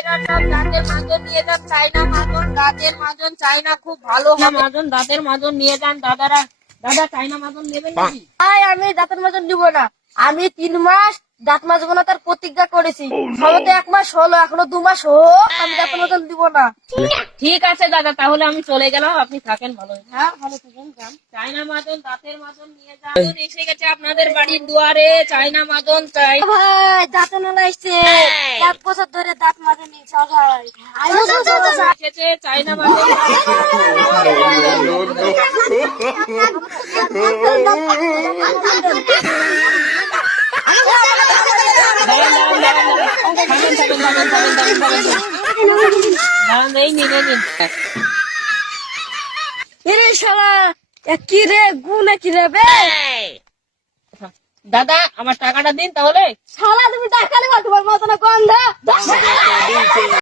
বাচ্চারা সব দাঁতের মাজন নিয়ে যান চাইনা মাজন দাঁতের মাজন চাইনা খুব ভালো হয় মাজন দাঁতের মাজন নিয়ে যান দাদারা দাদা চাইনা মাজন নেবেন নাকি? ভাই আমি দাঁতের মাজন দিব না। আমি তিন মাস দাঁত মাজবো না তার প্রতিজ্ঞা করেছি। সবে তো এক মাস হলো এখনও দু মাস হোক আমি দাঁতের মাজন দিব না। ঠিক আছে দাদা তাহলে আমি চলে গেলাম আপনি থাকেন ভালো হ্যাঁ। ভালো থাকেন যান। চাইনা মাজন দাঁতের মাজন নিয়ে যান। এসে গেছে আপনাদের বাড়ির দুয়ারে চাইনা মাজন চাই ভাই দাঁত এসছে। এক বছর ধরে দাঁত মাজেনি সবাই। এরে শালা এ কি রে গুনে কি রে বে? দাদা আমার টাকাটা দিন তাহলে। শালা তুমি টাকা নেবা তোমার মতন গন্ধ